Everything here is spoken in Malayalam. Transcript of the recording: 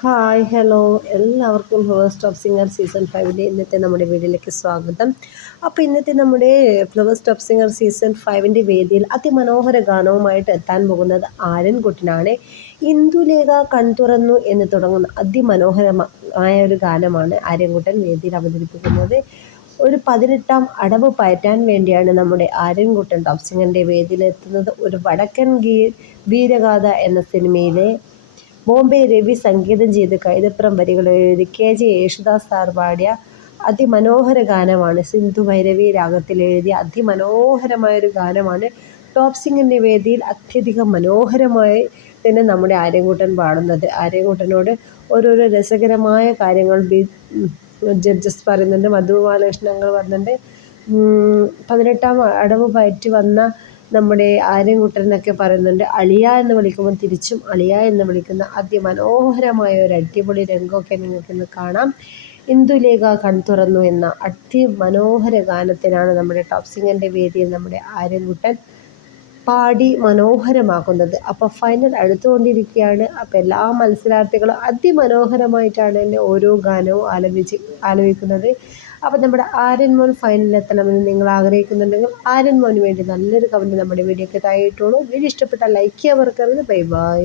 ഹായ് ഹലോ എല്ലാവർക്കും ഫ്ലവേഴ്സ് ടോപ്പ് സിംഗർ സീസൺ 5 ഇന്നത്തെ നമ്മുടെ വീഡിയോയിലേക്ക് സ്വാഗതം. അപ്പോൾ ഇന്നത്തെ നമ്മുടെ ഫ്ലവേഴ്സ് ടോപ്പ് സിംഗർ സീസൺ 5 വേദിയിൽ അതിമനോഹര ഗാനവുമായിട്ട് എത്താൻ പോകുന്നത് ആര്യൻകുട്ടനാണ്. ഇന്ദുലേഖ കൺതുറന്നു എന്ന് തുടങ്ങുന്ന അതിമനോഹരമായ ഒരു ഗാനമാണ് ആര്യൻകുട്ടൻ വേദിയിൽ അവതരിപ്പിക്കുന്നത്. ഒരു 18ാം അടവ് പയറ്റാൻ വേണ്ടിയാണ് നമ്മുടെ ആര്യൻകുട്ടൻ ടോപ്പ് സിംഗറിൻ്റെ വേദിയിലെത്തുന്നത്. ഒരു വടക്കൻ വീരഗാഥ എന്ന സിനിമയിലെ ബോംബെ രവി സംഗീതം ചെയ്ത് കൈതപ്രം വരികൾ എഴുതി KJ യേശുദാസ് സാർ പാടിയ അതിമനോഹര ഗാനമാണ്. സിന്ധു ഭൈരവി രാഗത്തിൽ എഴുതിയ അതിമനോഹരമായൊരു ഗാനമാണ്. ടോപ്പ് സിംഗറിൻ്റെ വേദിയിൽ അത്യധികം മനോഹരമായി തന്നെ നമ്മുടെ ആര്യൻകുട്ടൻ പാടുന്നത്. ആര്യൻകുട്ടനോട് ഓരോരോ രസകരമായ കാര്യങ്ങൾ ജഡ്ജസ് പറയുന്നുണ്ട്. മധു ബാലകൃഷ്ണങ്ങൾ പറയുന്നുണ്ട്. 18ാം അടവ് പയറ്റി വന്ന നമ്മുടെ ആര്യൻകുട്ടനൊക്കെ പറയുന്നുണ്ട്. അളിയ എന്ന് വിളിക്കുമ്പോൾ തിരിച്ചും അളിയ എന്ന് വിളിക്കുന്ന അതിമനോഹരമായ ഒരു അടിപൊളി രംഗമൊക്കെ നിങ്ങൾക്കിന്ന് കാണാം. ഇന്ദുലേഖ കൺതുറന്നു എന്ന അതിമനോഹര ഗാനത്തിനാണ് നമ്മുടെ ടോപ്പ് സിംഗറിൻ്റെ വേദിയിൽ നമ്മുടെ ആര്യൻകുട്ടൻ പാടി മനോഹരമാക്കുന്നത്. അപ്പോൾ ഫൈനൽ അടുത്തുകൊണ്ടിരിക്കുകയാണ്. അപ്പോൾ എല്ലാ മത്സരാർത്ഥികളും അതിമനോഹരമായിട്ടാണ് തന്നെ ഓരോ ഗാനവും ആലപിക്കുന്നത്. അപ്പോൾ നമ്മുടെ ആര്യൻ മോൻ ഫൈനലിലെത്തണമെന്ന് നിങ്ങൾ ആഗ്രഹിക്കുന്നുണ്ടെങ്കിൽ ആര്യൻ മോന് വേണ്ടി നല്ലൊരു കമൻറ്റ് നമ്മുടെ വീഡിയോയ്ക്ക് താഴെ ഇട്ടോളൂ. വീഡിയോ ഇഷ്ടപ്പെട്ടാൽ ലൈക്ക് ചെയ്യാൻ മറക്കരുത്. Bye bye.